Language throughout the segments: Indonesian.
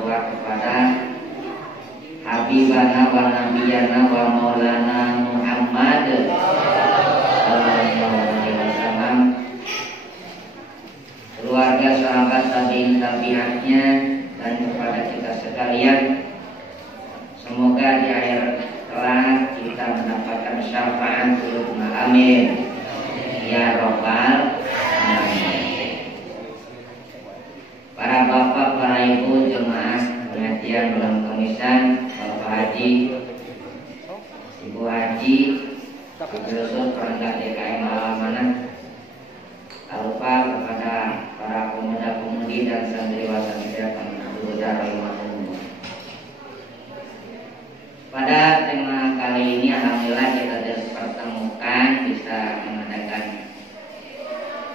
berdoa kepada Habibana wa Nabiyana wa Maulana Muhammad sallallahu alaihi wasallam, keluarga sahabat tabi'in tabi'atnya, dan kepada kita sekalian. Semoga di akhir kelak kita mendapatkan syafaat ulama. Amin ya robbal alamin. Para bapak, para ibu jemaah pengajian bulan Kamisan, Bapak Haji, Ibu Haji, Yusuf perangkat DKM Alamana, tak lupa kepada para pemuda-pemudi dan santriwati santriwati pengajar rahimahumullah. Pada tema kali ini alhamdulillah kita dipertemukan bisa mengadakan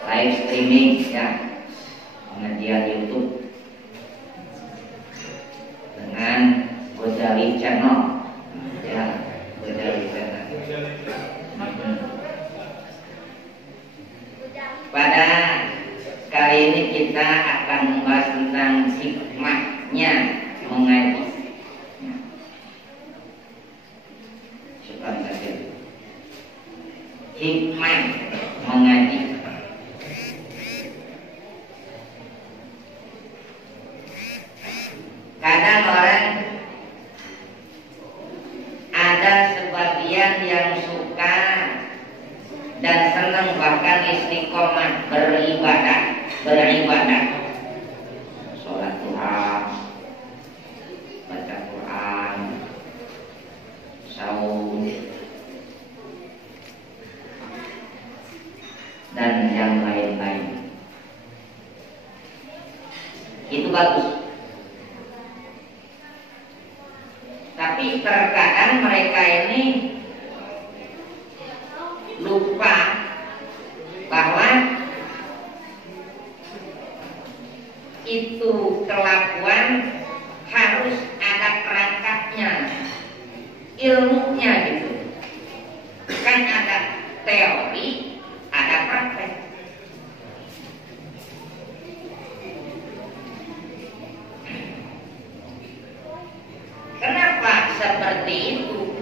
live streaming ya, pengajian YouTube dengan Ghazali Channel ya, Ghazali Channel. Pada kali ini kita akan membahas tentang hikmahnya mengaji. Hikmah mengaji. Kadang orang ada sebagian yang suka dan senang bahkan istiqomah beribadah, sholat duha, baca Quran, saum, dan yang lain-lain. Itu bagus. Tapi terkadang mereka ini lupa bahwa itu kelakuan harus ada perangkatnya, ilmunya gitu. Kan ada teori, ada praktek. Kenapa seperti itu?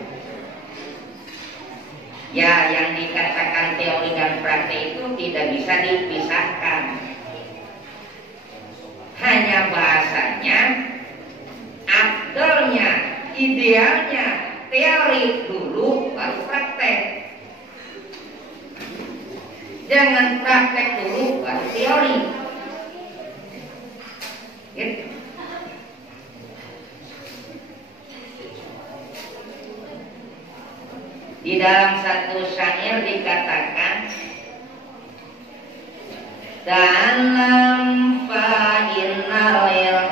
Ya, yang dikatakan teori dan praktek itu tidak bisa dipisahkan. Hanya bahasanya, afdalnya, idealnya teori dulu baru praktek. Jangan praktek dulu baru teori. Gitu. Di dalam satu syair dikatakan, dalam fa'inalil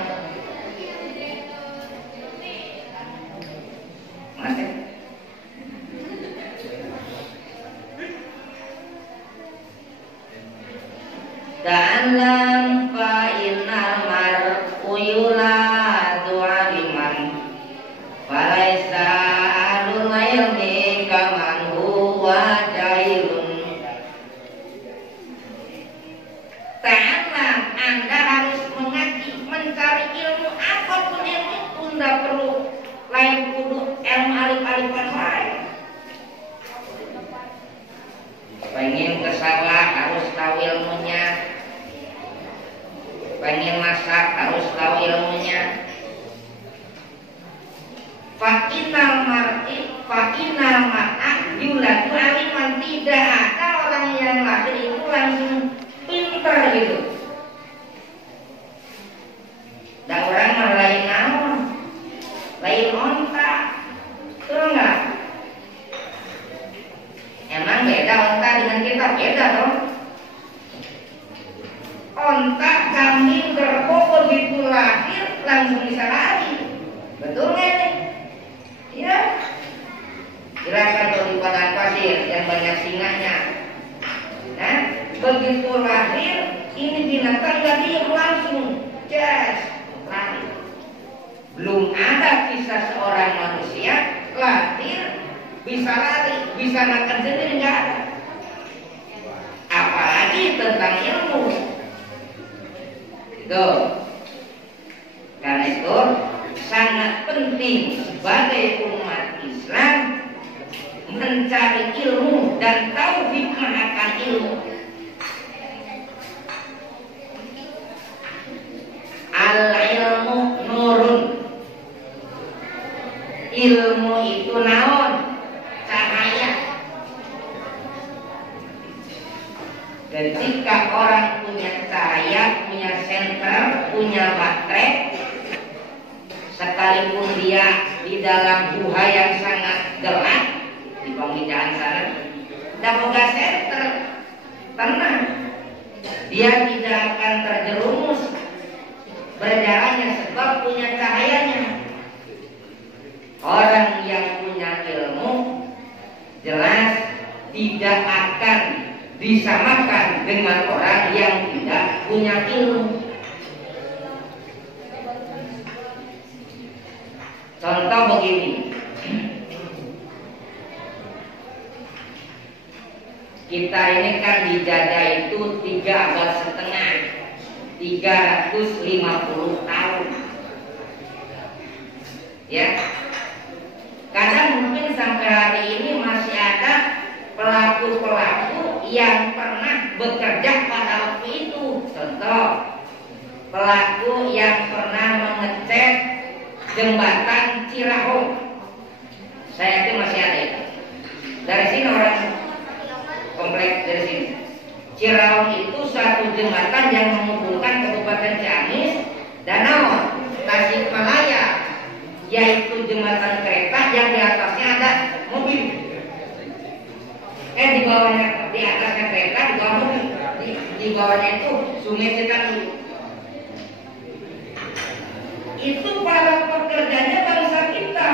dalam fa'inal mar'uyuladu aliman falaisa alul ilmi kaman huwa jailun. Ta'alam, Anda harus mengaji, mencari ilmu, apapun ilmu itu tidak perlu lain kudu ilmu alif-alifan lain. Pengen ke sawah harus tahu ilmunya, pengen masak harus tahu ilmunya. Fa'inal mar'a yuladu aliman, tidak ada orang yang lahir itu langsung pinter gitu. Dan orang lain naon, lain onta, betul nggak? Emang beda onta dengan kita? Beda dong. Onta, kambing, kerbau begitu lahir langsung bisa lari, betul nggak nih? Ya, silakan kalau di padang pasir yang banyak singanya. Nah, begitu lahir ini binatang nggak diam, langsung jas lari. Belum ada kisah seorang manusia lahir bisa lari, bisa makan sendiri, nggak ada. Apalagi tentang ilmu. Itu. Karena itu sangat penting sebagai umat Islam mencari ilmu dan tahu hikmah akan ilmu. Al-ilmu nurun. Ilmu itu naon? Cahaya. Ketika orang punya cahaya, punya senter, punya baterai, sekalipun dia di dalam gua yang sangat gelap di pembicaraan sana, tidak buka senter, tenang, dia tidak akan terjerumus berjalannya sebab punya cahayanya. Orang yang punya ilmu jelas tidak akan disamakan dengan orang yang tidak punya ilmu. Contoh begini, kita ini kan dijajah itu 3 abad setengah, 350 tahun. Ya, kadang mungkin sampai hari ini masih ada pelaku-pelaku yang pernah bekerja pada waktu itu. Contoh, pelaku yang pernah mengecat jembatan Cirahong. Saya yakin masih ada itu. Dari sini orang kompleks dari sini. Cirahong itu suatu jembatan yang menghubungkan Kabupaten Ciamis dan Tasikmalaya, yaitu jembatan kereta yang di atasnya ada mobil. Di bawahnya, di atasnya kereta, di bawah mobil. Di bawahnya itu Sungai Citarum. Itu para pekerjanya bangsa kita.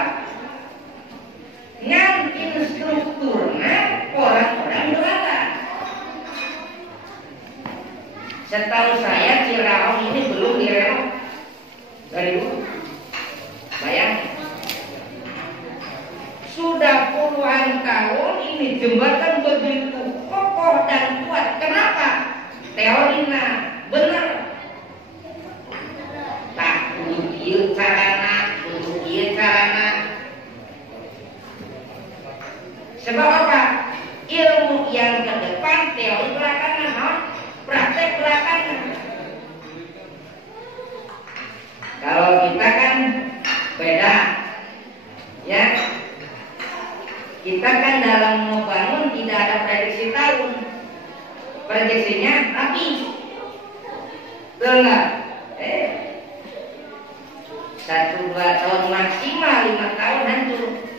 Yang instrukturnya orang-orang belanda. Setahu saya Cirahong ini belum direlok dari dulu. Bayang, sudah puluhan tahun ini jembatan begitu kokoh dan kuat. Kenapa? Teorinya benar. Tak untuk ieu carana, untuk ieu carana. Sebab apa? Ilmu yang ke depan, teori belakangan, praktek belakangan. Kalau kita kan beda, ya. Kita kan dalam membangun tidak ada prediksi tahun, prediksinya rapi, benar? 1-2 tahun maksimal, 5 tahun hancur.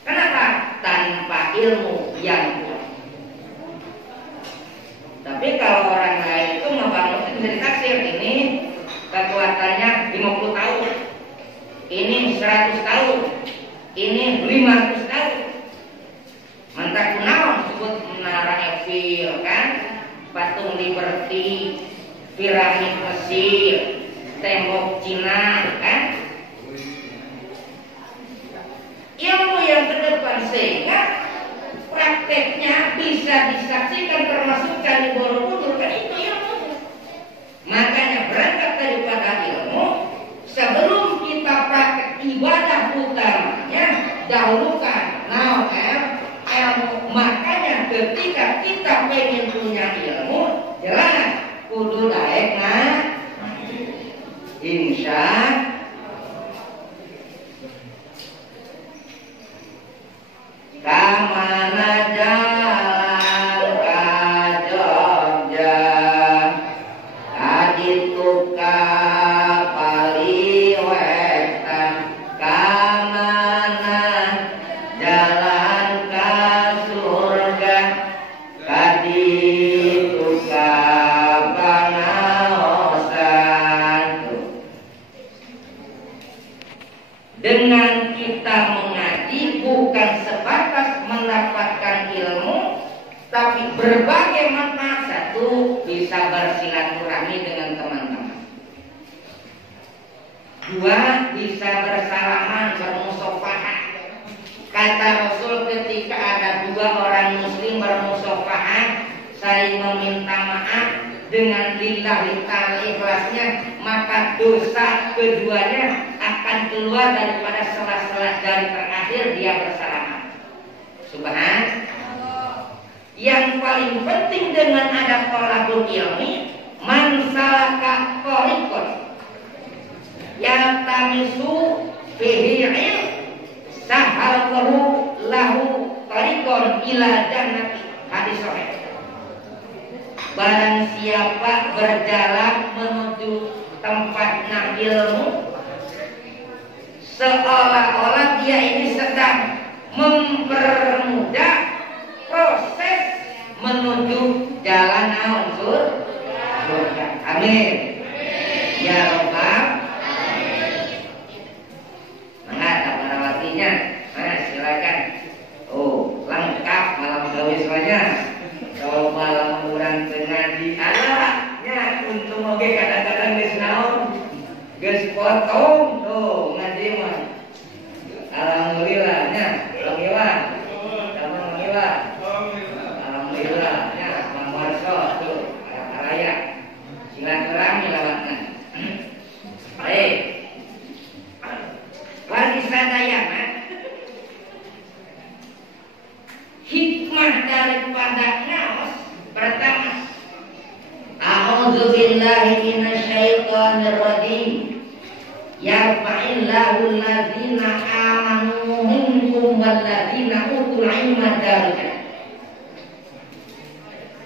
Kenapa? Tanpa ilmu yang kuat. Tapi kalau orang lain itu membangun itu bisa ditaksir, ini kekuatannya 50 tahun, ini 100 tahun, ini 500 tahun. Mantap kunaon disebut menara Eiffel kan, patung Liberty, piramid Mesir, tembok Cina kan. Ilmu yang ke depan sehingga prakteknya bisa disaksikan termasuk Candi Borobudur kan, itu ilmu. Makanya berangkat daripada ilmu, sebelum kita praktek ibadah utamanya dahulukan ilmu. Makanya ketika kita pengen punya ilmu, jelas kudu daek insya kamana jalan ka Jogja, kaditu ka Paliwetan, kamana jalan ka surga, kaditu ka Bangaosan. Dengan kita mengaji bukan sebatas mendapatkan ilmu, tapi berbagai manfaat. Satu, bisa bersilaturahmi dengan teman-teman. 2, bisa bersalaman, bermusyawarah. Kata Rasul ketika ada 2 orang muslim bermusyawarah saling meminta maaf dengan lillahi ta'ala ikhlasnya, maka dosa keduanya akan keluar daripada sela-sela jari terakhir dia bersalaman. Subhanallah. Yang paling penting dengan ada thalabul ilmi, man salaka tariqan yaltamisu fihi ilm sahalallahu lahu tariqan ila jannati. Hadis sahih. Barang siapa berjalan menuju tempat ilmu, seolah-olah dia ini sedang mempermudah proses menuju jalan surga. Amin. Ya Rabbal. Mana tabarawatinya? Mana silakan. Oh, lengkap malam gawe semuanya. Kalau malam kurang ngaji alahnya untuk oke kadang-kadang geus naon geus potong tuh ngaji mah. Alhamdulillahnya, alhamdulillah. Alhamdulillahnya Bang Warso tuh raya silaturahmi lawatna. Baik. Lagi sadayana hikmah daripada naos pertama, a'udzu billahi minasyaitonir rajim. Yarfa'illahu alladzina amanu minkum walladzina utul ilma darajat.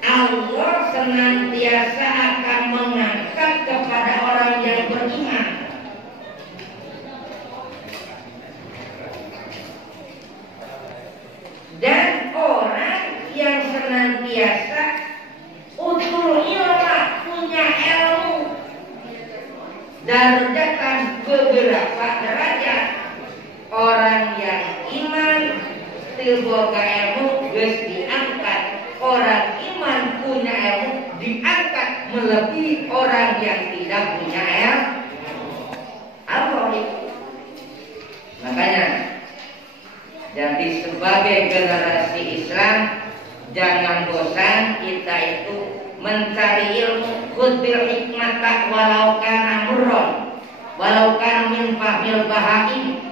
Allah senantiasa akan mengangkat kepada orang yang beriman dan orang yang senantiasa utul ilma, punya ilmu. Darajatan beberapa derajat. Orang yang iman teu boga ilmu geus diangkat. Orang iman punya ilmu diangkat melebihi orang yang tidak punya ilmu. Apa itu? Makanya jadi sebagai generasi Islam jangan bosan kita itu mencari ilmu. Khudbil hikmata walau kana murron walau kana min fahmil bahaim.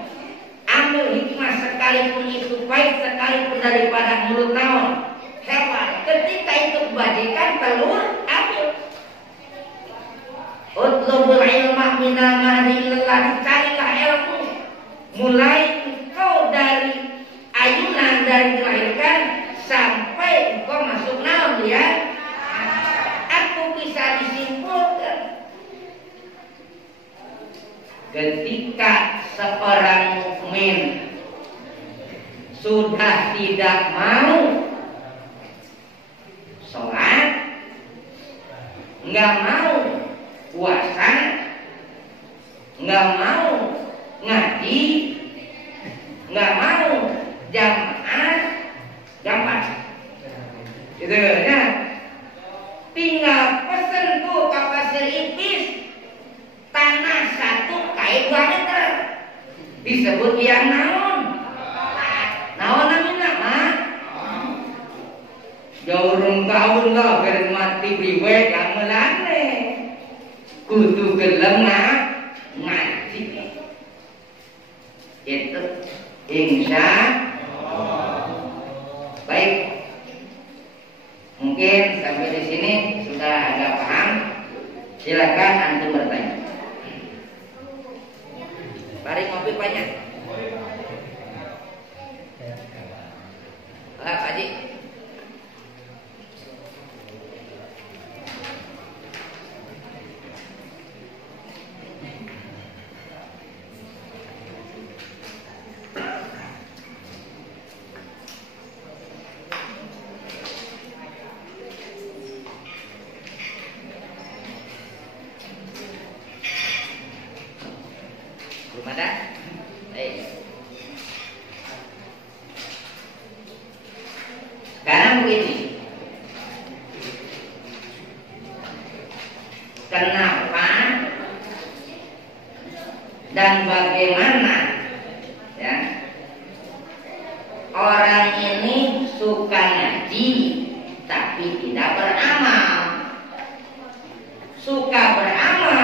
Ambil hikmah sekalipun itu baik, sekalipun daripada mulut naon hewan. Ketika itu kebajikan telur, ambil. Utlubul ilma minal mahdi illallah. Carilah ilmu mulai engkau dari ayunan, dari dilahirkan sampai engkau masuk naon ya. Aku bisa disimpulkan ketika seorang mukmin sudah tidak mau sholat, nggak mau puasa, nggak mau ngaji, nggak mau jamaah, gampang gitu ya. Tinggal pesen tuh ke Pasir Ipis tanah 1 kali 2 meter disebut yang naon namina mah jaurung kaun lah beren mati priwe gamelane kudu gelem ngaji itu insya baik. Mungkin sampai di sini sudah agak paham. Silakan antum bertanya. Mari ngopi banyak. Pak Haji. Belum ada? Baik. Sekarang begini. Kenapa dan bagaimana ya orang ini suka ngaji tapi tidak beramal, suka beramal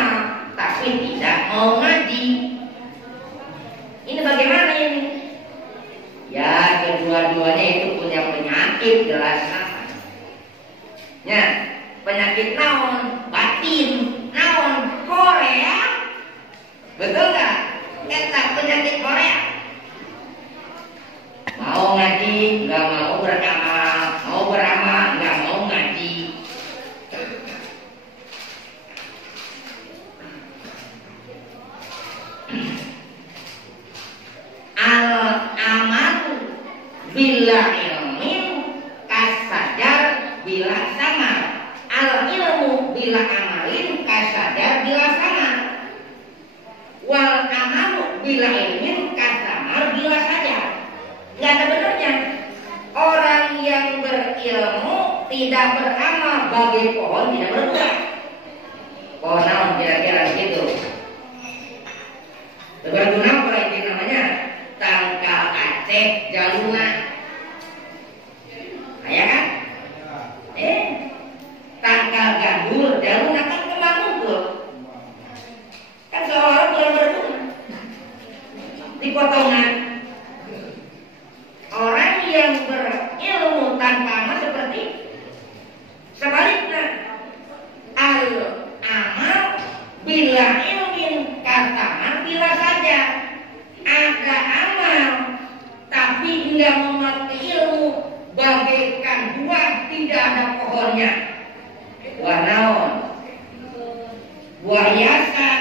bila ilmin kata bila saja ada amal tapi tidak mengerti ilmu bagaikan buah tidak ada pohonnya. Buah naon? Buah hiasan.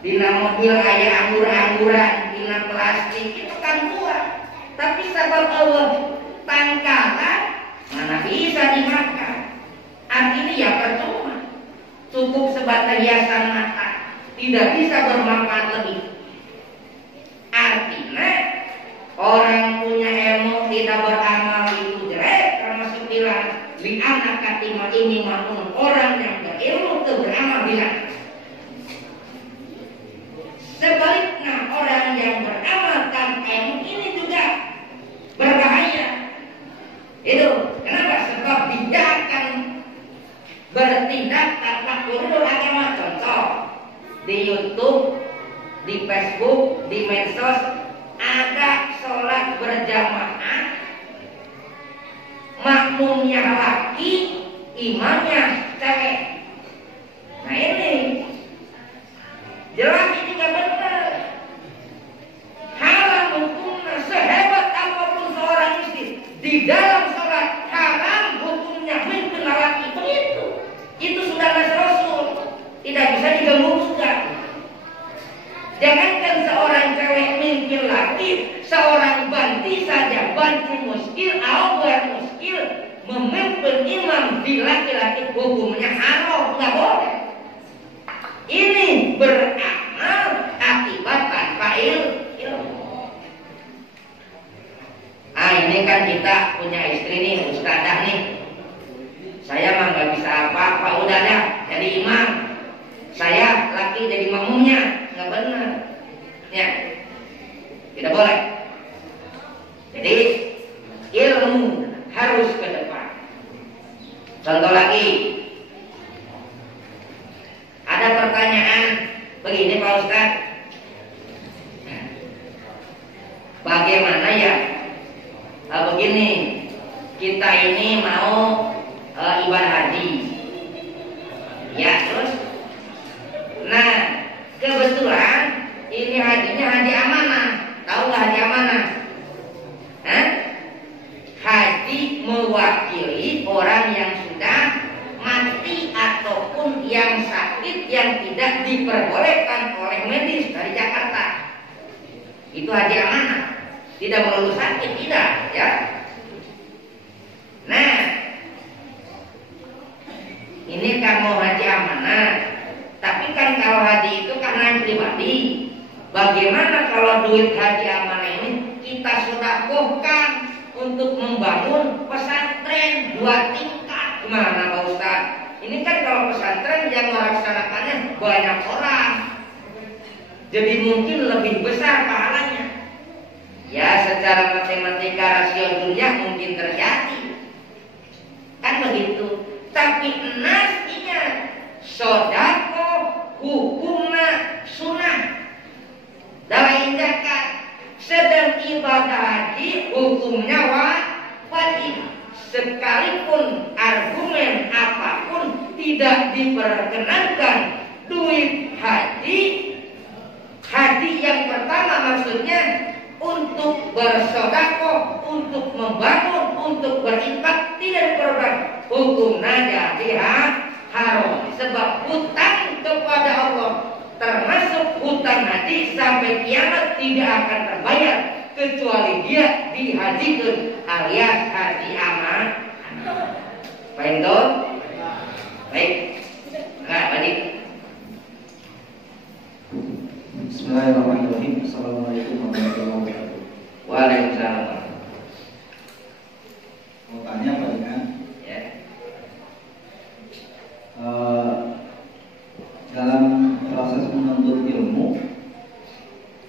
Dina mobil aya anggur-angguran, dina plastik itu kan buah. Tapi sabab Allah tangkalan mana bisa dimakan. Artinya ya percuma. Cukup sebatas hiasan mata, tidak bisa bermanfaat lebih. Artinya orang punya ilmu tidak beramal itu jelek, termasuk bilang di anak katima ini maupun orang yang berilmu itu beramal bilang. Sebaliknya orang yang beramal tanpa ilmu ini juga berbahaya. Itu kenapa? Sebab dia akan bertindak tanpa urut agama. Contoh di YouTube, di Facebook, di medsos ada sholat berjamaah, makmumnya laki, imamnya cewek. Nah ini jelas ini nggak benar. Haram hukumnya sehebat apapun seorang istri di dalam sholat, haram hukumnya mimpin laki. Itu sudah nas Rasul, tidak bisa diganggu-ganggu. Jangankan seorang cewek mimpin laki, seorang banti saja, bantu muskil, awal muskil memimpin imam di laki-laki hukumnya haram, nggak boleh. Ini beramal akibat tanpa ilmu. Ini kan kita punya istri nih, ustadzah nih. Saya mah nggak bisa apa-apa, udah dah jadi imam. Saya laki jadi makmumnya, nggak benar. Ya, tidak boleh. Jadi ilmu harus ke depan. Contoh lagi, ada pertanyaan begini Pak Ustadz, bagaimana ya? Begini, kita ini mau ibadah haji, ya terus, nah kebetulan ini hajinya haji amanah, tahu nggak haji amanah? Haji mewakili orang yang sudah mati ataupun yang sakit yang tidak diperbolehkan oleh medis dari Jakarta. Itu haji amanah, tidak melulu sakit, tidak, ya. Nah, ini kan mau haji amanah, tapi kan kalau haji itu karena yang pribadi. Bagaimana kalau duit haji amanah ini kita sedekahkan untuk membangun pesantren 2 tingkat? Gimana Pak Ustaz? Ini kan kalau pesantren yang melaksanakannya banyak orang, jadi mungkin lebih besar pahalanya. Ya secara matematika rasio dunia mungkin terjadi, kan begitu. Tapi nasinya sodako hukumna sunnah dalam zakat, sedang ibadah haji hukumnya wajib. Sekalipun argumen apapun tidak diperkenankan duit haji. Haji yang pertama maksudnya untuk bersodako, untuk membangun, untuk berinfak, tidak diperlukan. Hukumnya jadi haram. Sebab hutang kepada Allah, termasuk hutang haji sampai kiamat tidak akan terbayar kecuali dia dihajikan alias haji amanah. Baik dong? Baik. Enggak balik. Bismillahirrahmanirrahim. Assalamualaikum warahmatullahi wabarakatuh. Waalaikumsalam. Mau tanya Pak Dengan? Ya. Dalam proses menuntut ilmu,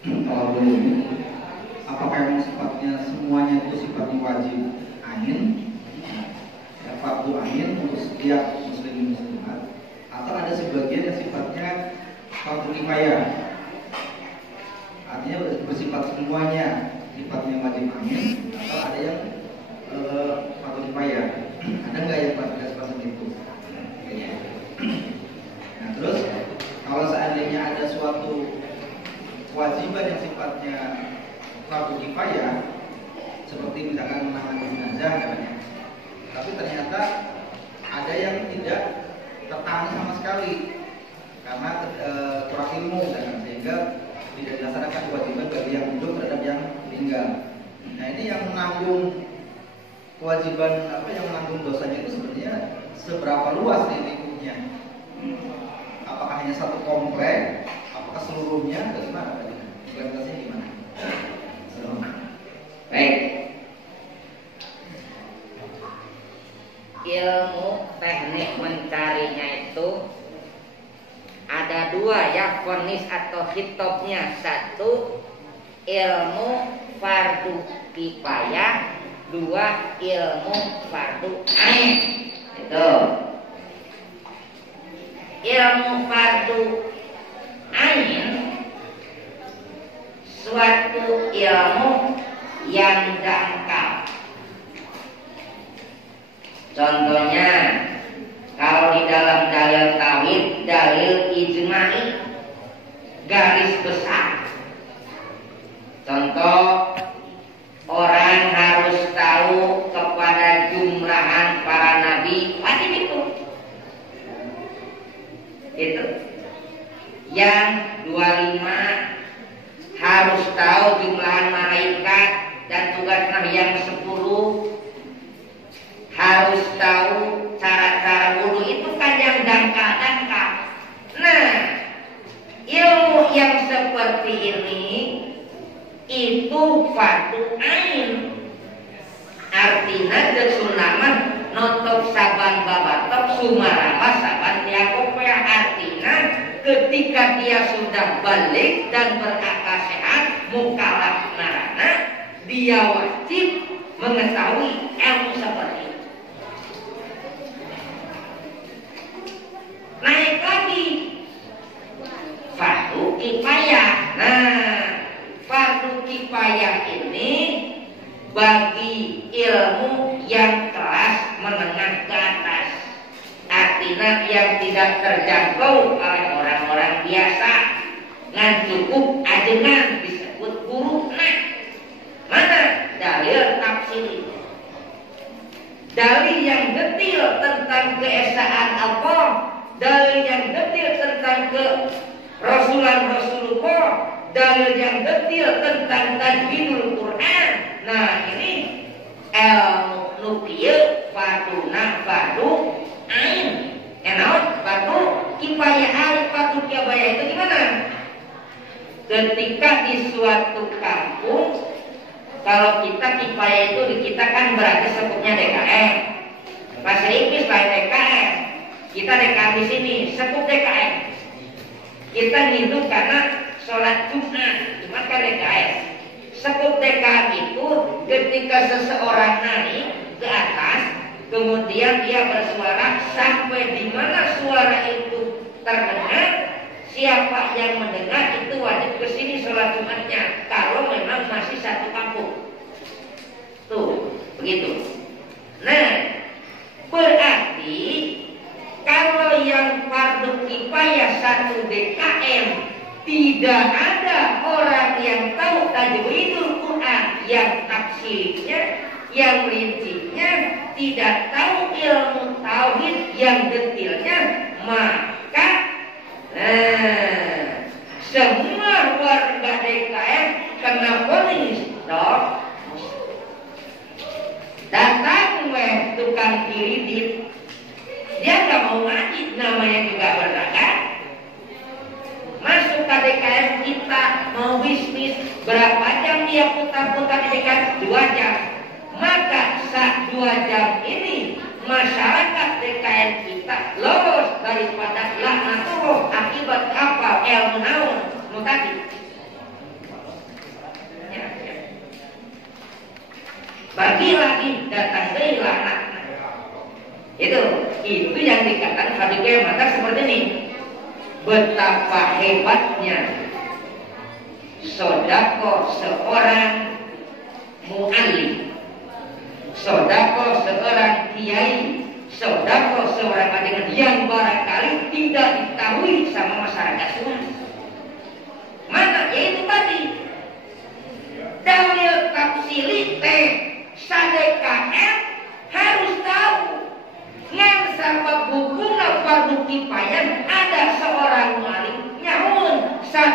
kalau boleh, apakah memang sifatnya semuanya itu sifatnya wajib ain, fardu ain untuk setiap muslim muslimat, atau ada sebagian yang sifatnya fardu kifayah? Artinya bersifat semuanya sifatnya wajib ain, atau ada yang fardu kifayah? Ada nggak yang bersifat seperti itu? Nah terus kalau kewajiban yang sifatnya fardu kifayah seperti misalkan menangani jenazah namanya, tapi ternyata ada yang tidak tertangani sama sekali karena kurang ilmu sehingga tidak dilaksanakan kewajiban bagi yang hidup terhadap yang meninggal. Nah ini yang menanggung kewajiban yang menanggung dosanya itu sebenarnya seberapa luas nih lingkupnya? Apakah hanya satu komplek? Apakah seluruhnya? Atau gimana? Implementasinya gimana? Baik. Ilmu teknik mencarinya itu ada dua ya, vonis atau hitopnya. Satu ilmu fardu kifayah, dua ilmu fardu ain. Itu ilmu fardu ain, suatu ilmu yang dangkal. Contohnya kalau di dalam dalil tauhid, dalil ijma'i, garis besar. Contoh, orang harus tahu kepada jumlahan para nabi, wajib itu. Itu. Yang 25 harus tahu jumlahan malaikat dan tugasnya yang 10. Harus tahu cara-cara wudhu, itu kan yang dangkal-dangkal. Nah, ilmu yang seperti ini itu fardu ain. Artinya desunama notok saban babatok sumarama saban tiakopea. Artinya ketika dia sudah balik dan berakal sehat, mukalaf narana, dia wajib mengetahui ilmu seperti itu. Naik lagi fardu kifayah. Nah, fardu kifayah ini bagi ilmu yang kelas menengah ke atas, artinya yang tidak terjangkau oleh orang-orang biasa, ngan cukup ajengan disebut guru. Nah, mana dalil tafsir, dalil yang detail tentang keesaan Allah, dalil yang detail tentang ke Rasulullah, dalil yang detail tentang tadbirul Quran. Nah ini ilmu nukieu farduna fardu ain. Enaon fardu kifayah. Fardu kifayah itu gimana? Ketika di suatu kampung, kalau kita kifayah itu di kita kan berarti sekupnya DKM. Bahasa Inggris lain DKM. Kita DKM di sini, sekup DKM. Kita hidup karena sholat Jumat, Jumat kan DKM. Sekup DKM itu ketika seseorang naik ke atas, kemudian dia bersuara sampai di mana suara itu terdengar, siapa yang mendengar itu wajib ke sini sholat Jumatnya. Kalau memang masih satu kampung, tuh begitu. Nah, berarti kalau yang fardu kifayah satu DKM, tidak ada orang yang tahu tajwidul Quran, yang tafsirnya, yang rincinya, tidak tahu ilmu tauhid yang detailnya, maka semua warga DKM kena vonis dok. Datang tukang kredit, dia nggak mau ngaji, namanya juga berdagang. Masuk ke DKM kita mau bisnis, berapa jam dia putar-putar di DKM? 2 jam. Maka saat 2 jam ini masyarakat DKM kita lolos daripada laknatullah akibat apa? Ilmu naon tadi. Bagi lagi datang dari laknat. Itu yang dikatakan fardu kifayah. Seperti ini. Betapa hebatnya sodako seorang mu'allim, sodako seorang kiai, sodako seorang adegan yang barangkali tidak diketahui sama masyarakat luas. Mana? Yaitu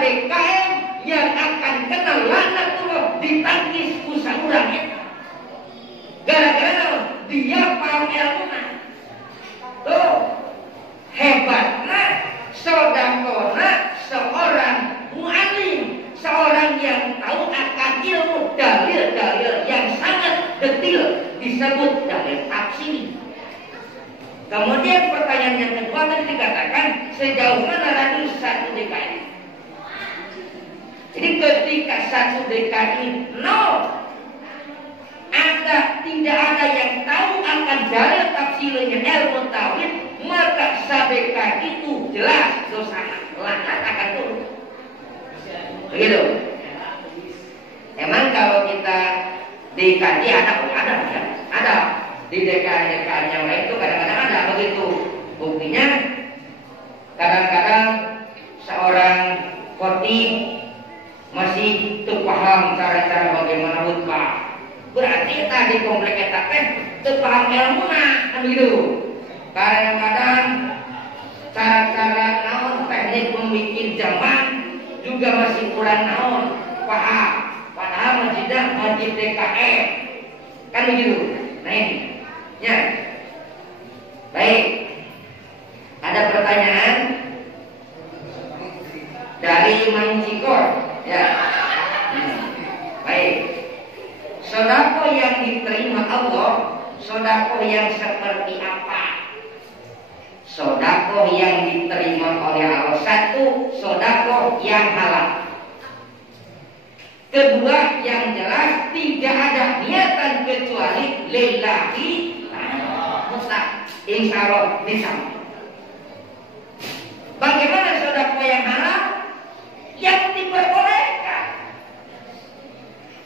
DKM yang akan kena laknat Allah ditangkis usaha urangnya. Gara-gara dia paham ilmu. Tuh hebatnya sodakona seorang mu'alim, seorang yang tahu akan ilmu dalil-dalil yang sangat detil disebut dalil tafsir. Kemudian pertanyaan yang kedua tadi dikatakan sejauh mana radius satu DKI. Jadi ketika satu DKI nol, tidak ada yang tahu akan dalil tafsirnya ilmu tauhid, maka sadekah itu jelas dosa laknat akan turun. Begitu. Emang kalau kita di kaji ada ya, ada di DKI yang lain itu kadang-kadang ada begitu. Buktinya kadang-kadang seorang khotib masih terpaham cara-cara bagaimana khutbah. Berarti tadi komplek eta teh teu paham ilmuna kan gitu. Kadang-kadang cara-cara naon teknik membikin zaman juga masih kurang naon paham. Padahal masjidnya masjid DKM kan begitu. Nah ini ya. Baik. Ada pertanyaan dari Mang Cikor ya. Baik. Sedekah yang diterima Allah, sedekah yang seperti apa? Sedekah yang diterima oleh Allah, satu, sedekah yang halal. Kedua, yang jelas tidak ada niatan kecuali lillahi ta'ala. Insya Allah bisa. Bagaimana sedekah yang halal? Yang diperbolehkan.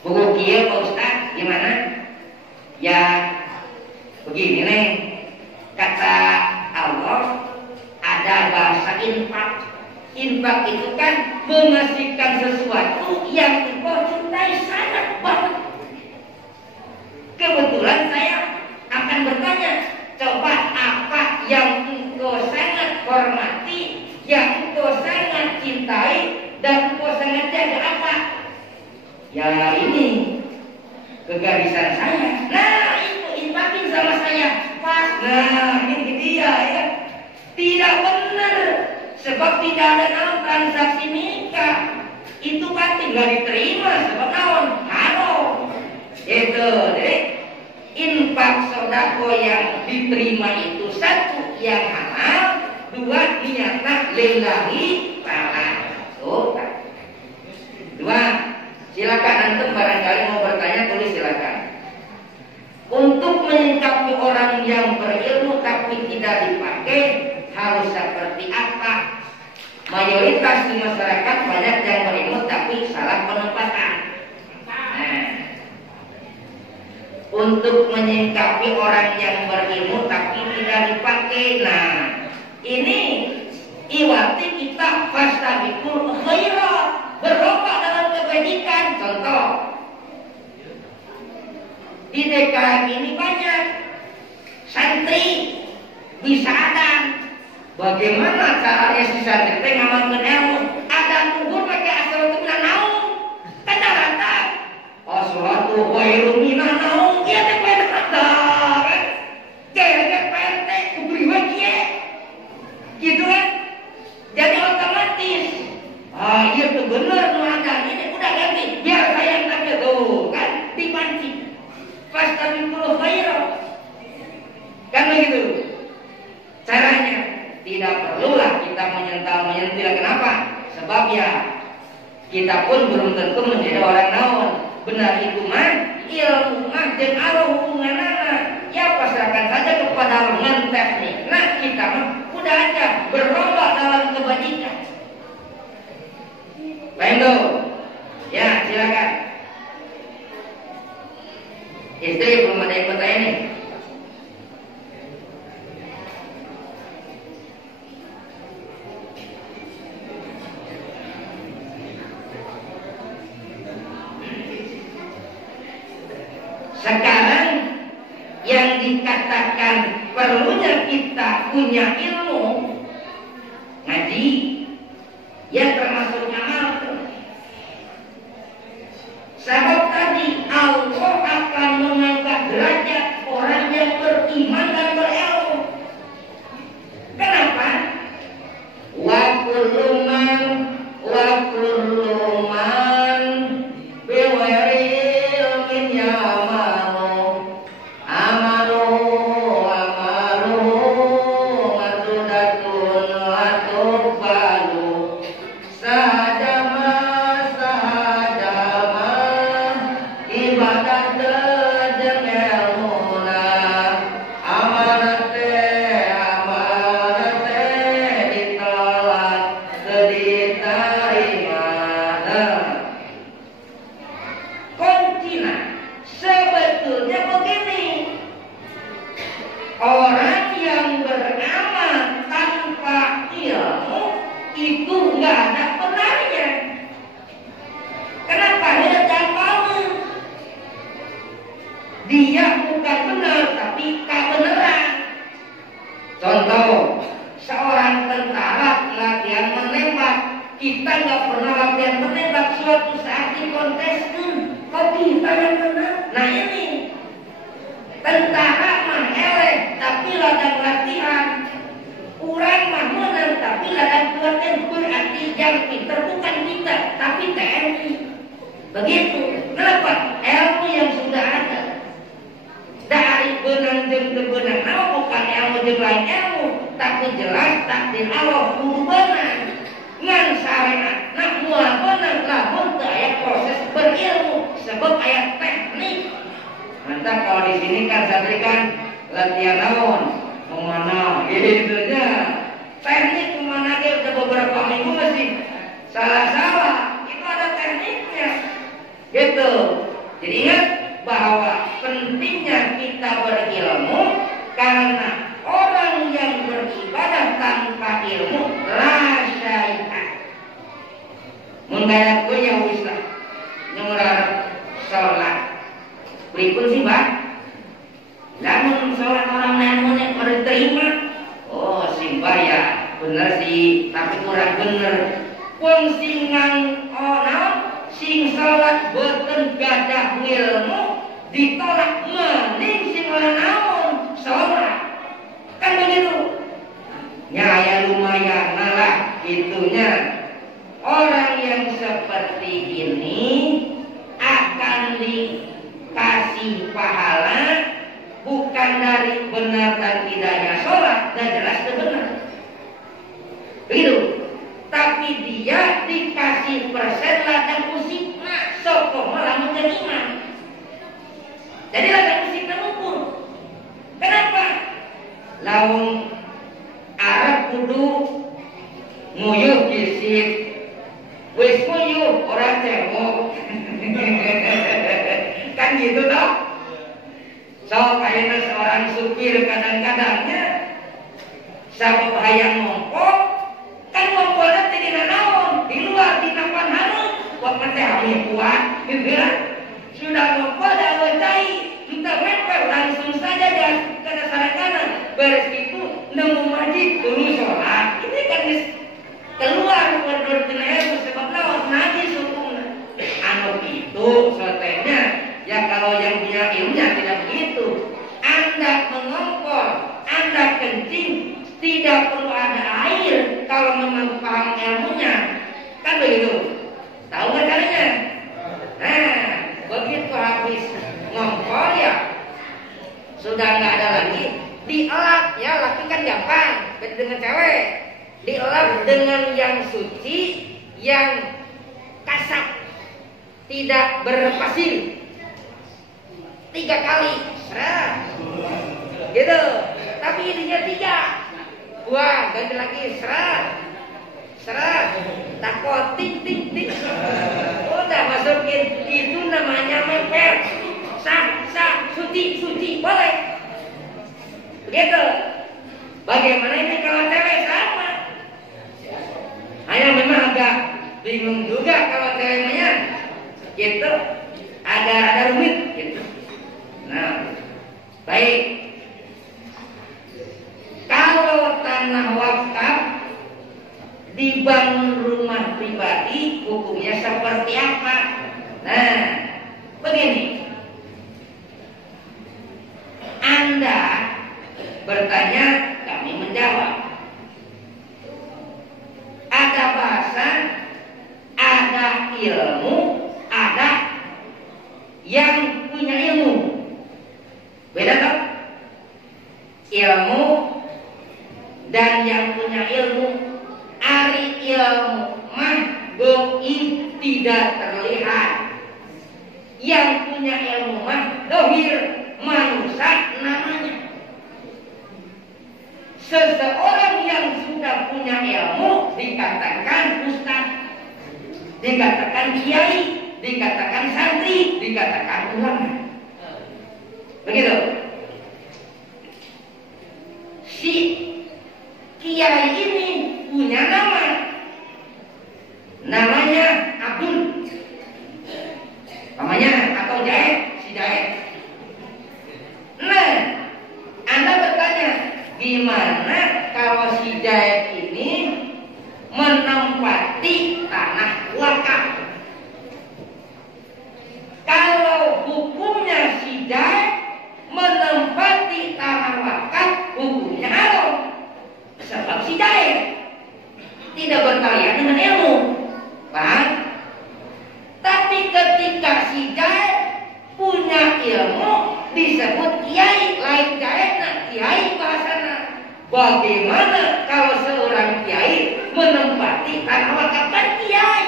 Buku kia Pak Ustaz, gimana? Ya begini nih, kata Allah ada bahasa infak. Infak itu kan mengasihkan sesuatu yang engkau cintai sangat banget. Kebetulan saya akan bertanya, coba apa yang engkau sangat hormati, yang engkau sangat cintai, dan engkau sangat jaga apa? Ya ini kegarisan saya. Nah itu infakin sama saya pas. Nah ini dia ya. Tidak benar. Sebab tidak ada naon transaksi nikah. Itu kan tinggal diterima sebab naon haram. Itu deh. Infak sedekah yang diterima itu satu yang halal, dua niatna lillahi ta'ala. Dua. Silakan antum barangkali mau bertanya, tulis silakan. Untuk menyikapi orang yang berilmu tapi tidak dipakai harus seperti apa? Mayoritas di masyarakat banyak yang berilmu tapi salah penempatan. Nah, untuk menyikapi orang yang berilmu tapi tidak dipakai, nah ini iwati kita fastabiqul khairat. Berlomba dalam kebajikan. Contoh di DKM ini banyak santri bisa adan. Bagaimana caranya si santri teh ngamalkeun ilmu? Adan kubur pakai asal teu naon. Kan rata. Assalatu khairum minan naum. Ieu teh poe rata. Gege PRT kubliwa kieu. Gitu kan? Jadi otomatis iya tuh bener nuadan ini udah ganti biar saya yang pakai tuh kan dipancing fastabiqul khairat kan begitu caranya. Tidak perlulah kita menyentil. Kenapa? Sebab ya kita pun belum tentu menjadi orang naon. Benar itu mah ilmu mah jeung Allah hubunganana ya pasrahkan saja kepada lengan teknik. Nah kita mah udah aja berlomba dalam kebajikan. Lain tuh, ya silakan. Istri belum ada yang bertanya nih. Sekarang yang dikatakan perlunya kita punya ilmu ngaji, ya termasuk amal. Sahajama sahajama ibadat jeung elmuna amanate ditolak teu ditarimana. Kuncina sebetulnya begini, orang yang beramal tanpa ilmu itu nggak ada benarnya. Kenapa? Dia tidak tahu. Dia bukan benar tapi kebenaran. Contoh, seorang tentara latihan menembak, kita nggak pernah latihan menembak, suatu saat dikonteskan, kok kita yang benar? Nah ini tentara mah eleh tapi ladang latihan, urang mah menang tapi ladang latihan, berarti yang pinter bukan kita tapi TNI. Begitu. Kenapa? Ilmu yang sudah ada dari benang jeung teu benang bukan ilmu jeung lain ilmu, tapi jelas takdir Allah kudu benang. Ngan sarena nak moal benang lamun teu aya proses berilmu, sebab aya teknik. Mantap kalau di sini kan satri kan latihan naon, kemana gitunya. Teknik kemana ge udah beberapa minggu masih salah-salah. Itu ada tekniknya. Gitu. Jadi ingat bahwa pentingnya kita berilmu, karena orang yang beribadah tanpa ilmu la syai'a. Mun gaya gue ya wis lah nyurar salat. Berikut sih Pak, namun seorang orang namun yang baru terima, oh simpah ya, bener sih, tapi kurang bener. Pun singang orang, sing salat boten gadah ilmu, ditolak mending sing orang namun salat, kan begitu? Nyaya lumayan lah itunya. Orang yang seperti ini akan kasih pahala bukan dari benar dan tidaknya sholat dan jelas itu benar begitu, tapi dia dikasih persen ladang musik sokong malah menerima. Jadi ladang musik terukur. Kenapa? Lawung Arab kudu nguyuh kisik wis nguyuh orang cemok kan gitu toh. So kayaknya seorang supir kadang-kadangnya sabab hayang ngomong kan ngomongnya tidak naon di luar di napan harus buat nanti hamil kuat gitu ya. Sudah ngomong dah wajai kita mepet langsung saja dan kada sarang-sarang beres itu nemu majid dulu sholat. Ini kan keluar koridor ilmu sebab lawan najis hukumnya. Anu itu sotenya ya, kalau yang punya ilmunya tidak begitu. Anda mengompol, Anda kencing, tidak perlu ada air kalau memang paham ilmunya. Kan begitu? Tahu nggak caranya? Nah, begitu habis ngompol ya sudah nggak ada lagi, dielap ya, laki kan gampang, beda dengan cewek. Dielap dengan yang suci, yang kasar, tidak berpasir. 3 kali, gitu. Tapi ininya 3. Wah, ganti lagi, takut, ting. Udah masukin, itu namanya mepet. Sah, suci, boleh. Begitu. Bagaimana ini kalau cewek sama? Hanya memang agak bingung juga kalau ceweknya, gitu. Ada rumit, gitu. Nah, baik. Kalau tanah wakaf dibangun rumah pribadi, hukumnya seperti apa? Nah, begini. Anda bertanya, kami menjawab. Ada bahasa, ada ilmu, ada yang punya ilmu. Beda tak? Ilmu dan yang punya ilmu. Ari ilmu mah tidak terlihat. Yang punya ilmu mah dohir, manusia namanya. Seseorang yang sudah punya ilmu dikatakan ustaz, dikatakan kiai, dikatakan santri, dikatakan ulama. Begitu. Si kiai ini punya nama, namanya Abdul, namanya atau Jaid, si Jaid. Nah, Anda bertanya, gimana kalau si Jaid ini menempati tanah wakaf? Kalau hukumnya si Jaid menempati tanah wakaf, hukumnya haram. Sebab si Jaid tidak berkalian dengan ilmu, paham? Tapi ketika si Jaid punya ilmu disebut kiai, lain Jaid, nah kiai bahasana. Bagaimana kalau seorang kiai menempati tanah wakaf? Kan kiai,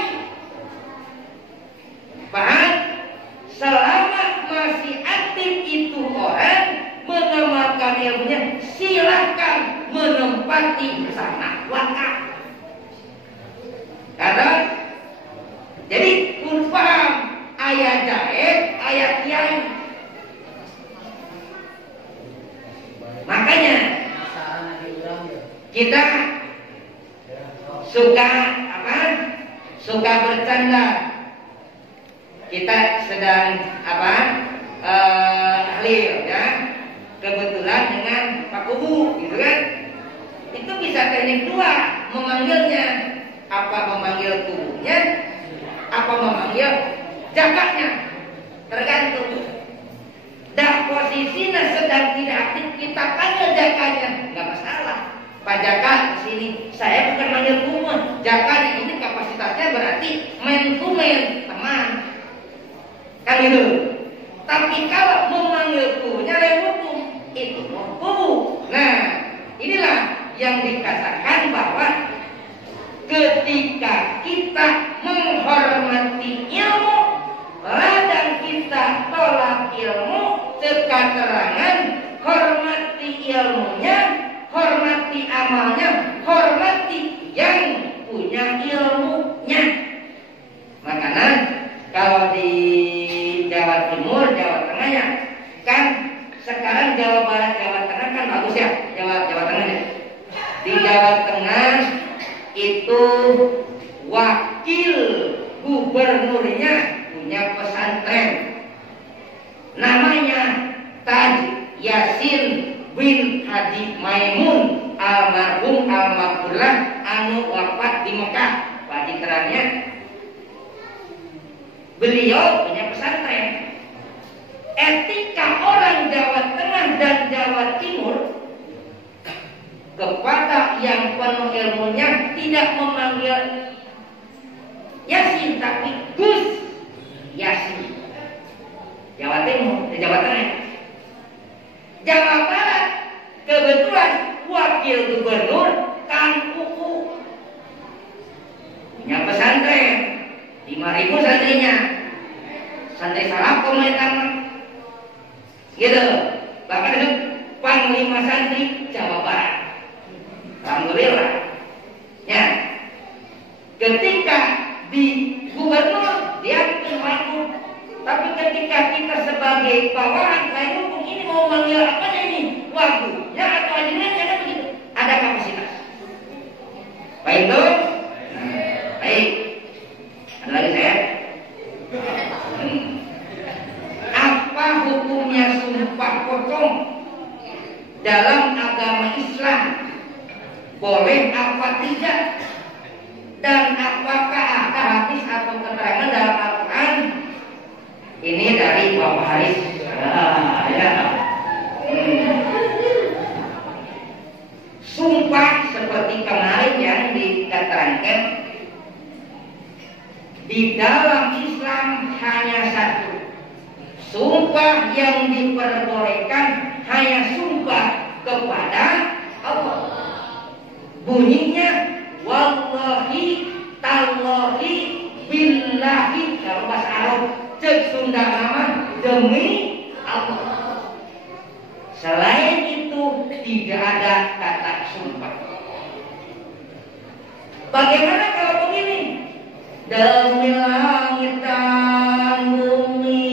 paham? Selama masih aktif itu orang mengamalkan ilmunya, silakan menempati tanah wakaf. Kata, jadi pun paham ayat Jaid, ayat kiai. Makanya kita suka apa? Suka bercanda. Kita sedang apa? Tahlil ya. Kebetulan dengan Pak Kubu, gitu kan? Itu bisa teknik dua memanggilnya. Apa memanggil kubunya? Apa memanggil jakatnya? Tergantung. Dan posisinya sedang tidak aktif, kita panggil jakatnya, nggak masalah. Pak Jaka sini, saya bukan manggil kubu. Jakatnya ini kapasitasnya berarti man to man, teman. Kan gitu. Tapi kalau memanggil kubunya lain hukum, itu kubu. Nah, inilah yang dikatakan bahwa ketika kita menghormati ilmu, ladang kita tolak ilmu, terang hormati ilmunya, hormati amalnya, hormati yang punya ilmunya. Makanya kalau di Jawa Timur, Jawa Tengah ya, kan sekarang Jawa Barat, Jawa Tengah kan bagus ya, Jawa Tengahnya. Di Jawa Tengah itu wakil gubernurnya punya pesantren, namanya Taj Yasin bin Haji Maimun almarhum almarhumlah anu wafat di Mekah. Paniterannya beliau punya pesantren. Etika orang Jawa Tengah dan Jawa Timur kepada yang penuh ilmunya tidak memanggil Yasin, tapi Gus Yasin. Jawa Timur, Jawa Tengah. Jawa Barat kebetulan wakil gubernur Kang Kuku punya pesantren, 5.000 santrinya, santri salaf komunitas gitu. Bahkan itu panglima santri Jawa Barat. Alhamdulillah. Ya. Ketika di gubernur dia pembantu, tapi ketika kita sebagai bawahan lain hukum ini mau manggil apa ini? Wagu, ya atau ajinannya kan begitu. Ada kapasitas. Baik tuh. Baik. Ada lagi saya. Apa hukumnya sumpah pocong dalam agama Islam? Boleh apa tidak? Dan apakah ada hadis atau keterangan dalam Al-Quran? Ini dari Bapak Haris. Sumpah seperti kemarin yang diterangkan, di dalam Islam hanya satu. Sumpah yang diperbolehkan hanya sumpah kepada Allah. Bunyinya wallahi tallahi billahi cek Sunda nama demi Allah. Selain itu tidak ada kata sumpah. Bagaimana kalau begini? Demi langit dan bumi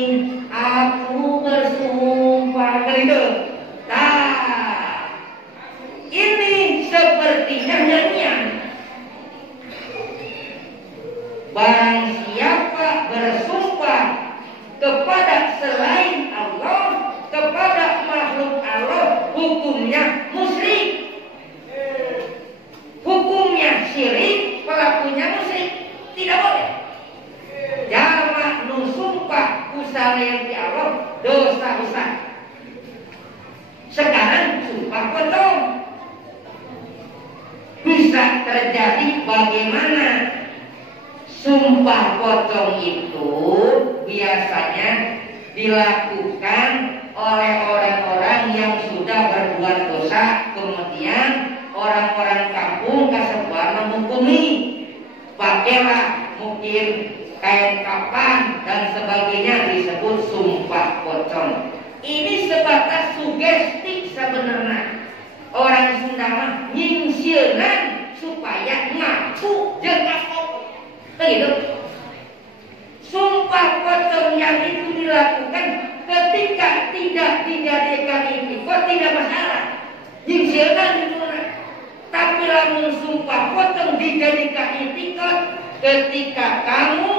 aku bersumpah. Gitu. Nah, ini sepertinya nyanyian. Barang siapa bersumpah kepada selain Allah, kepada makhluk Allah, hukumnya musyrik, hukumnya syirik, pelakunya musyrik. Tidak boleh. Jamak nusumpah kusalayan di Allah dosa besar. Sekarang sumpah pocong. Bisa terjadi bagaimana? Sumpah pocong itu biasanya dilakukan oleh orang-orang yang sudah berbuat dosa, kemudian orang-orang kampung kasebar menghukumi. Pakailah mungkin kain kapan dan sebagainya, disebut sumpah pocong. Ini sebatas sugesti sebenarnya. Orang Sunda mah nyingsieunan supaya ngaku jeung kapok. Begitu. Sumpah pocong yang itu dilakukan ketika tidak dijadikan itikad tidak masalah. Nyingsieunan itu. Tapi lamun sumpah pocong dijadikan itikad, ketika kamu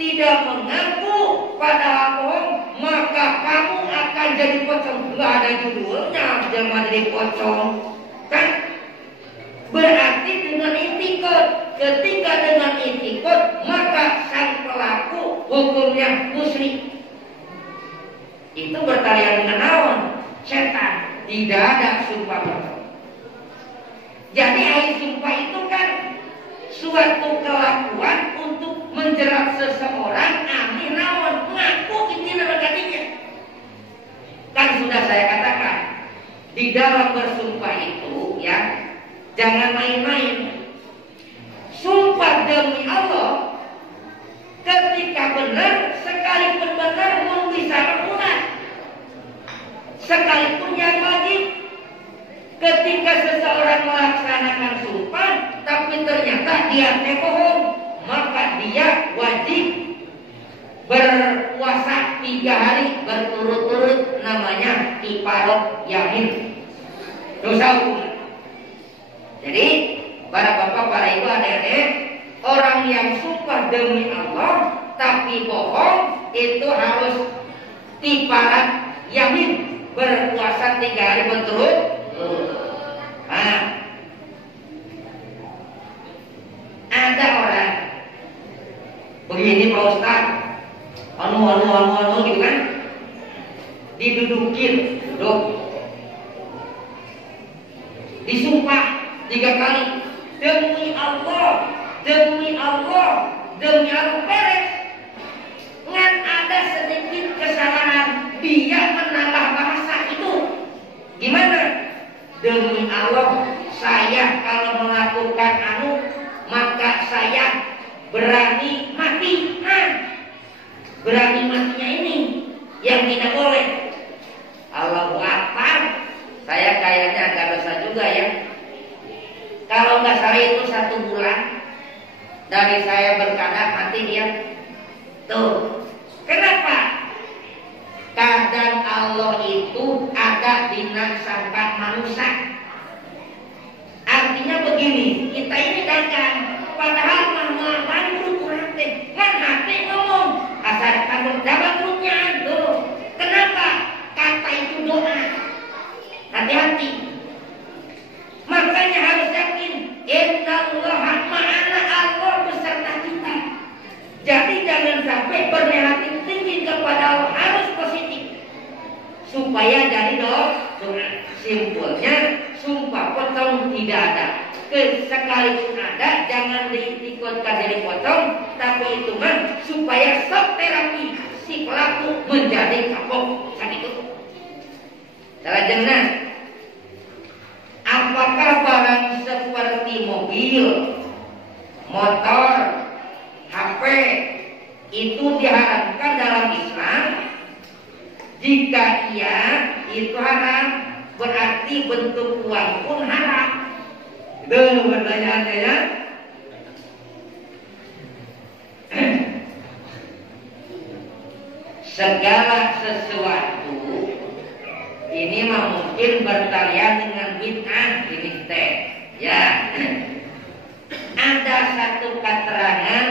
tidak mengaku pada Allah, maka kamu akan jadi pocong. Nggak ada judulnya jangan jadi pocong, kan? Berarti dengan itikad. Ketika dengan itikad, maka sang pelaku hukumnya musyrik. Itu bertalian dengan naon? Setan. Tidak ada sumpah pocong. Jadi ayat sumpah itu kan suatu kelakuan untuk menjerat seseorang amin naon ngaku intinya berkatinya. Kan sudah saya katakan di dalam bersumpah itu ya jangan main-main. Sumpah demi Allah ketika benar sekalipun benar pun bisa berulang. Sekalipun yang wajib. Ketika seseorang melaksanakan sumpah tapi ternyata dia bohong, maka dia wajib berpuasa 3 hari berturut-turut, namanya kifarah yamin, dosa hukum. Jadi para bapak, para ibu, adik-adik, orang yang sumpah demi Allah tapi bohong itu harus kifarah yamin, berpuasa 3 hari berturut. Nah, ada orang begini Pak Ustaz, anu gitu kan, didudukin, duduk, disumpah 3 kali demi Allah, demi Allah, demi Allah, beres. Ngan ada sedikit kesalahan, dia menambah bahasa itu. Gimana? Demi Allah, saya kalau melakukan anu, maka saya berani mati. Berani matinya ini yang tidak boleh. Allahu Akbar. Saya kayaknya agak dosa juga ya. Kalau nggak salah itu 1 bulan dari saya berkadar mati dia. Tuh, kenapa? Kadang Allah itu ada dina sangka manusia. Artinya begini, kita ini dagang, padahal mah bangkrut urang teh, kan hati ngomong, asalkan bangkrutnya tuh. Kenapa? Kata itu doa. Hati-hati. Makanya harus yakin, innallaha ma'ana, Allah beserta kita. Jadi jangan sampai berhati tinggi kepada Allah, harus positif supaya jadi doa. Simpulnya sumpah pocong tidak ada. Sekalipun ada, jangan diikutkan jadi pocong, tapi itu mah supaya stop terapi si pelaku menjadi kapok. Kan itu. Selanjutnya, apakah barang seperti mobil, motor, HP itu diharamkan dalam dalam Islam, jika iya itu haram, berarti bentuk uang pun haram. Itu pertanyaannya ya. Segala sesuatu ini mah mungkin bertalian dengan bid'ah ini teh. Ya. Ada satu keterangan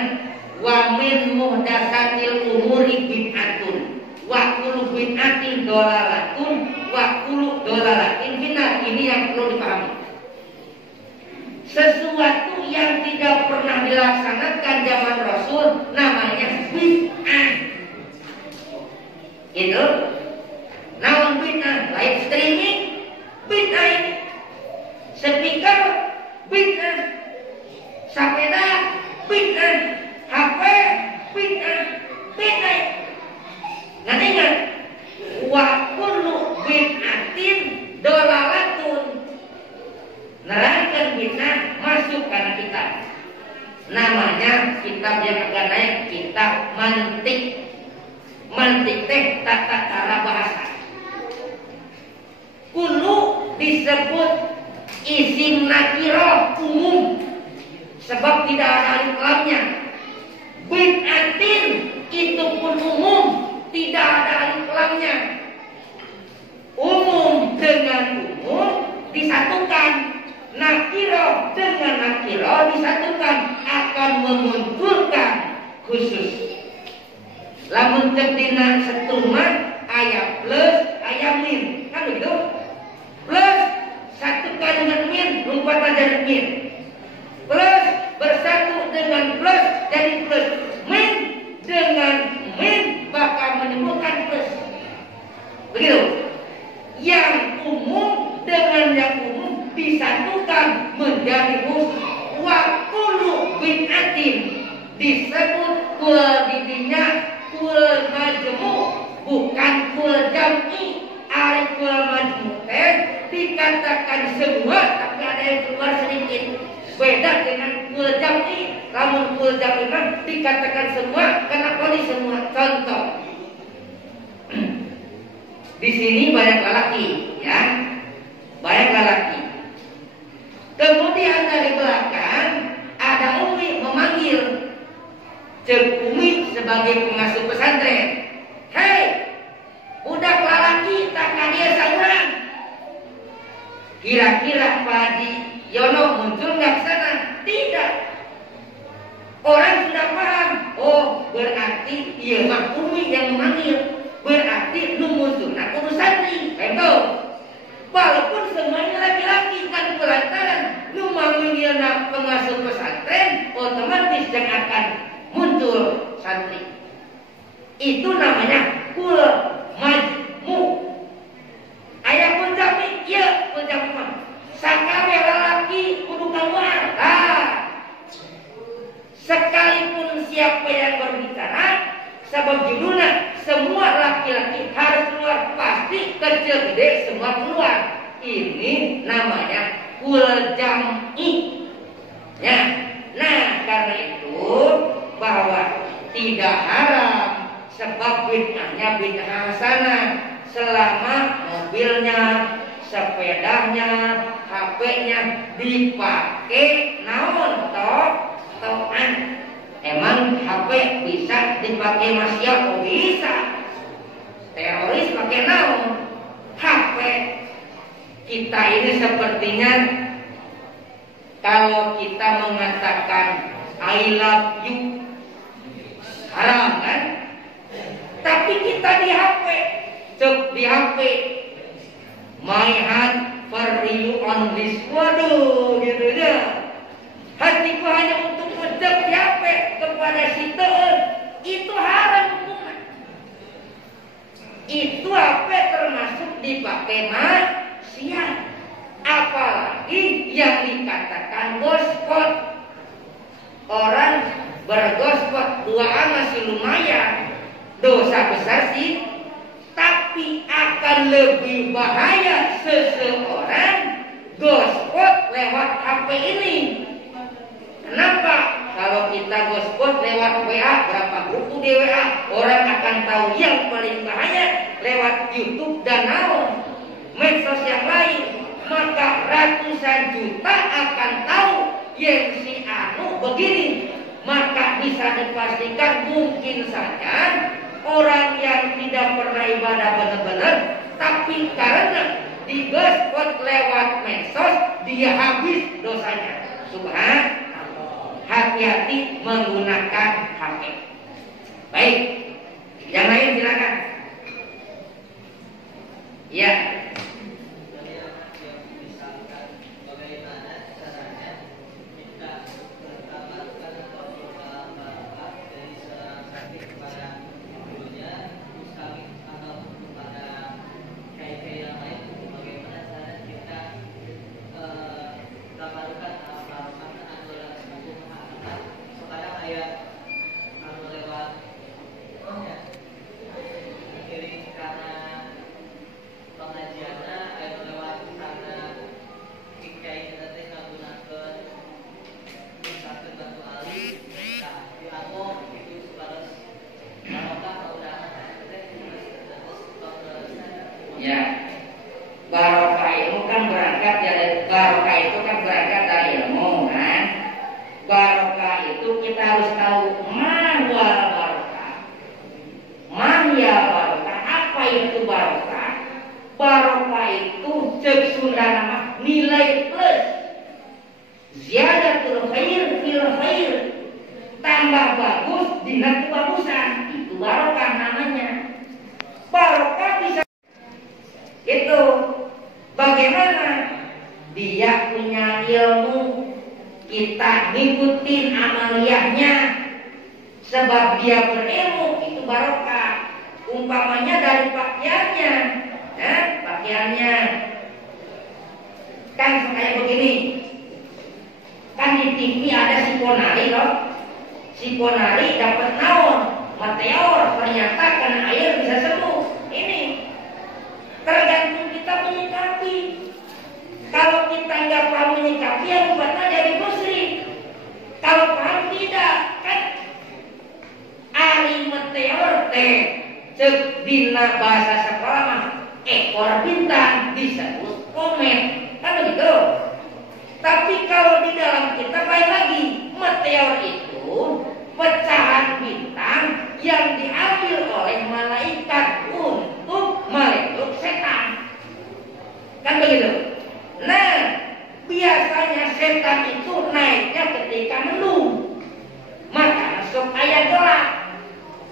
wa min muhdatsatil umuri bid'atun wa kullu bid'atin dolalatun wa kullu dolalatin finnar. Ini yang perlu dipahami. Sesuatu yang tidak pernah dilaksanakan zaman Rasul namanya bid'ah. Itu naon bid'ah, live streaming bid'ah ini, speaker bid'ah, sepeda bid'ah, HP bid'ah, bid'ah. Nah ingat, wa kullu bid'atin dolalatun. Nerangkan bid'ah masuk karena kita. Namanya kitab yang agak naik, kitab mantik. Mantik teh tata cara bahasa. Kulo disebut isim nakirah umum sebab tidak ada alif lamnya. Bid'atin itu pun umum, tidak ada alif lamnya. Umum dengan umum disatukan, nakirah dengan nakirah disatukan akan memunculkan khusus. Lamun ketina setuman aya plus aya min, kan begitu? Plus satukan dengan min, lumpatlah jadi min. Plus bersatu dengan plus jadi plus. Min dengan min bakal menimbulkan plus. Begitu. Yang umum dengan yang umum disatukan menjadi khusus. Wa kullu bid'atin disebut kualidinya kul majmu, bukan kul jam'i. Ari kul majmu teh dikatakan semua tapi ada yang keluar sedikit. Beda dengan kul jam'i. Namun kul jam'i dikatakan semua karena kali semua. Contoh, di sini banyak lelaki, ya, banyak lelaki. Kemudian dari belakang ada Umi memanggil. Cek Umi sebagai pengasuh pesantren. Hei, budak lelaki tak kadia sayuran. Kira-kira Pak Haji Yono muncul nggak ke sana? Tidak. Orang sudah paham. Oh, berarti iya mah Umi yang memanggil. Berarti lu muncul nak kudu santri. Itu. Walaupun semuanya laki-laki kan pelantaran lu manggil nak pengasuh pesantren, otomatis yang akan muncul santri. Itu namanya kul majmu. Aya kul jami, iya kul jami mah. Sakabe lalaki kudu keluar. Sekalipun siapa yang berbicara, sebab judulnya semua laki-laki harus keluar, pasti kecil gede semua keluar. Ini namanya kul jami. Ya. Nah, karena itu bahwa tidak haram sebab bid'ahnya bid'ah hasanah selama mobilnya, sepedanya, HP-nya dipakai naon to'an. Emang HP bisa dipakai maksiat? Oh bisa. Teroris pakai naon? HP. Kita ini sepertinya kalau kita mengatakan I love you haram kan? Tapi kita di HP, cek di HP, my heart for you on this, waduh gitu aja. Hatiku hanya untuk ngecek di HP kepada si teun, itu haram hukuman. Itu HP termasuk dipakai maksiat. Apalagi yang dikatakan gospot. Orang bergospot duaan masih lumayan, dosa besar sih, tapi akan lebih bahaya seseorang gospot lewat HP ini. Kenapa? Kalau kita gospot lewat WA berapa WhatsApp grup di WA, orang akan tahu. Yang paling bahaya lewat YouTube dan medsos yang lain, maka ratusan juta akan tahu yang si anu begini. Maka bisa dipastikan mungkin saja orang yang tidak pernah ibadah benar-benar, tapi karena digosipot lewat medsos, dia habis dosanya. Subhanallah. Hati-hati menggunakan HP. Baik, yang lain silakan. Ya. Ya, barokah itu kan berangkat dari ilmu kan. Barokah itu kita harus tahu mahwa barokah. Mahya barokah, apa itu barokah? Barokah itu cek Sunda nama nilai plus. Ziyadatul khair fil khair. Tambah bagus dina kebagusan. Itu barokah namanya. Barokah bisa itu bagaimana dia punya ilmu, kita ngikutin amaliyahnya, sebab dia berilmu, itu barokah. Umpamanya dari pakaiannya, pakaiannya kan kayak begini, kan di TV ada si ponari loh, si ponari dapat naon meteor, ternyata kena air bisa sembuh. Ini tergantung kita menyikapi. Kalau kita nggak paham menyikapi, yang buatnya jadi musyrik. Kalau paham tidak, kan ari meteor teh cek dina bahasa sekolah mah ekor bintang disebut komet, kan begitu. Tapi kalau di dalam kita baik lagi, meteor itu pecahan bintang yang diambil oleh malaikat untuk merekrut setan, kan begitu. Nah, biasanya setan itu naiknya ketika mendung, maka supaya gelap.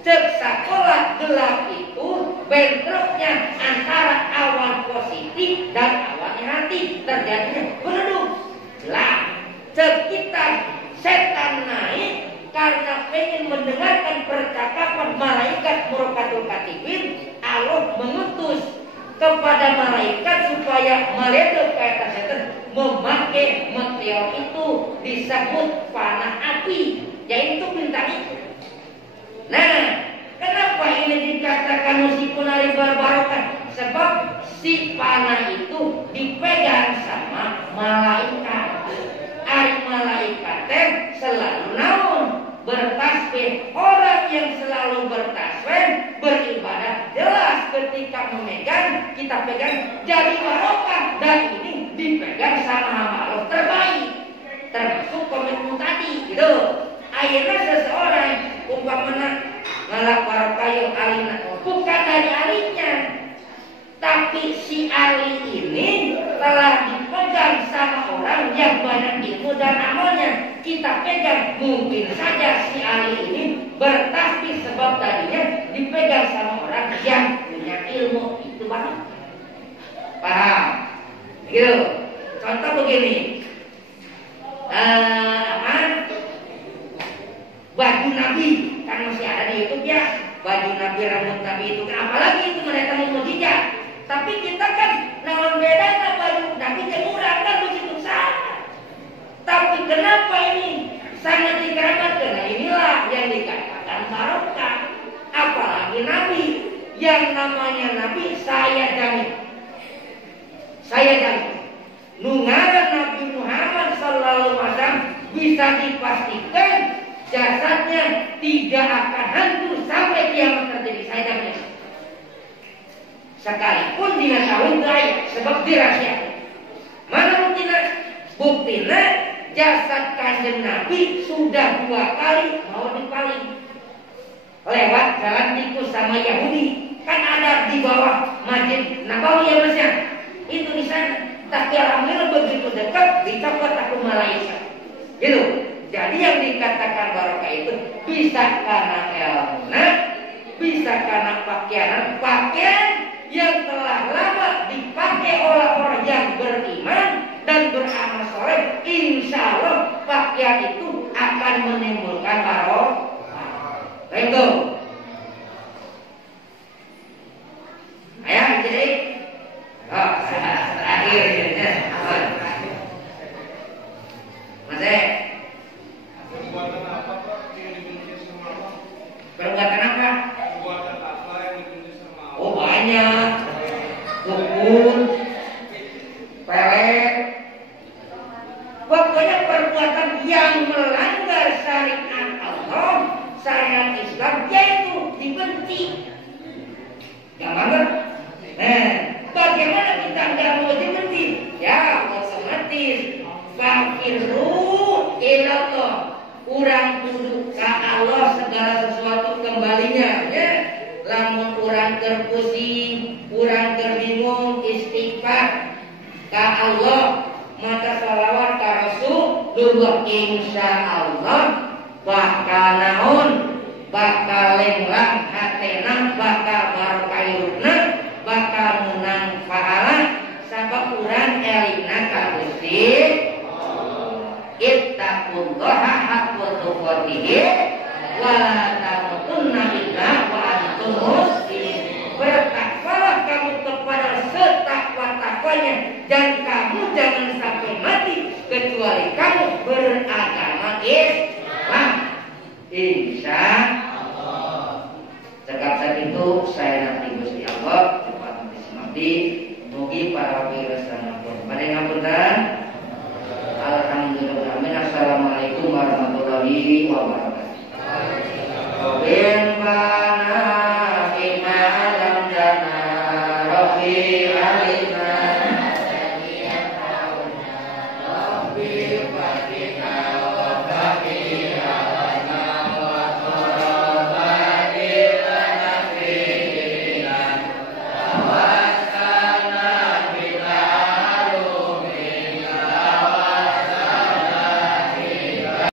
Cek sekolah gelap itu bentroknya antara awan positif dan awan negatif, terjadinya penduduk gelap. Cek kita setan naik karena pengen mendengarkan percakapan malaikat murakatul katibin. Allah mengutus kepada malaikat supaya meleduk kata setan memakai meteor itu disebut panah api, yaitu bintang itu. Nah, kenapa ini dikatakan musibun ari barokah? Sebab si panah itu dipegang sama malaikat. Ari malaikat teh selalu naon? Bertasbih. Orang yang selalu bertasbih beribadah jelas ketika memegang, kita pegang jadi barokah, dan ini dipegang sama Allah terbaik, termasuk komitmen tadi gitu. Akhirnya seseorang umpamanya ngalap barokah yang alina, bukan dari alinya, tapi si ali ini telah dipegang sama orang yang banyak ilmu dan amalnya. Kita pegang, mungkin saja si ali ini bertasbih sebab tadinya dipegang sama orang yang punya ilmu itu banget. Paham? Gitu. Contoh begini, baju Nabi kan masih ada di YouTube ya, baju Nabi, rambut Nabi itu kan, apalagi itu mendatangkan mukjizat. Tapi kita kan naon bedanya baju Nabi yang murah kan begitu saja. Tapi kenapa ini sangat dikeramatkan? Nah, inilah yang dikatakan barokah. Apalagi Nabi, yang namanya Nabi, saya jamin nungaran Nabi Muhammad sallallahu alaihi wasallam bisa dipastikan jasadnya tidak akan hancur sampai kiamat terjadi. Saya jamin. Sekalipun dina tahu baik sebab dirahasiakan. Mana buktinya jasad kanjeng Nabi sudah 2 kali mau dipaling lewat jalan tikus sama Yahudi. Kan ada di bawah Masjid Nabawi ya Mas ya. Itu di sana. Tapi alhamdulillah begitu dekat dicopot aku Malaysia. Gitu. Jadi yang dikatakan barokah itu bisa karena ilmu, bisa karena pakaian yang telah lama dipakai oleh orang yang beriman dan beramal soleh. Insya Allah pakaian itu akan menimbulkan barokah. Tengok. Ayo jadi. Oh, terakhir ya. Mas perbuatan apa Pak yang dibenci sama Allah? Perbuatan apa? Perbuatan apa yang dibenci sama Allah? Oh banyak. Dukun, pelet. Pokoknya perbuatan yang melanggar syariat Allah, syariat Islam, yaitu dibenci. Gampang kan? Nah, bagaimana kita nggak mau dibenci? Ya, otomatis fakirru ilallah. Urang kudu ka Allah segala sesuatu kembalinya ya. Lamun urang terpusing, urang terbingung, istighfar ka Allah, maka salawat ka Rasulullah, insya Allah bakal naon, bakal lenglang hatena, bakal barokah hirupna, bakal menang pahala sabab urang elina ka Gusti. Ittaqullaha haqqa tuqatih wa la tamutunna illa wa antum muslimun. Bertakwalah kamu kepada setakwa-takwanya dan kamu jangan sampai mati kecuali kamu beragama Islam. Insya Allah. Cakap saat itu saya nanti Gusti Allah cepat nanti semati. Mugi para wirasana pun. Pada yang ngapunten. Alhamdulillah. Assalamualaikum warahmatullahi wabarakatuh. Bimbana ima alam jana Rabbi alina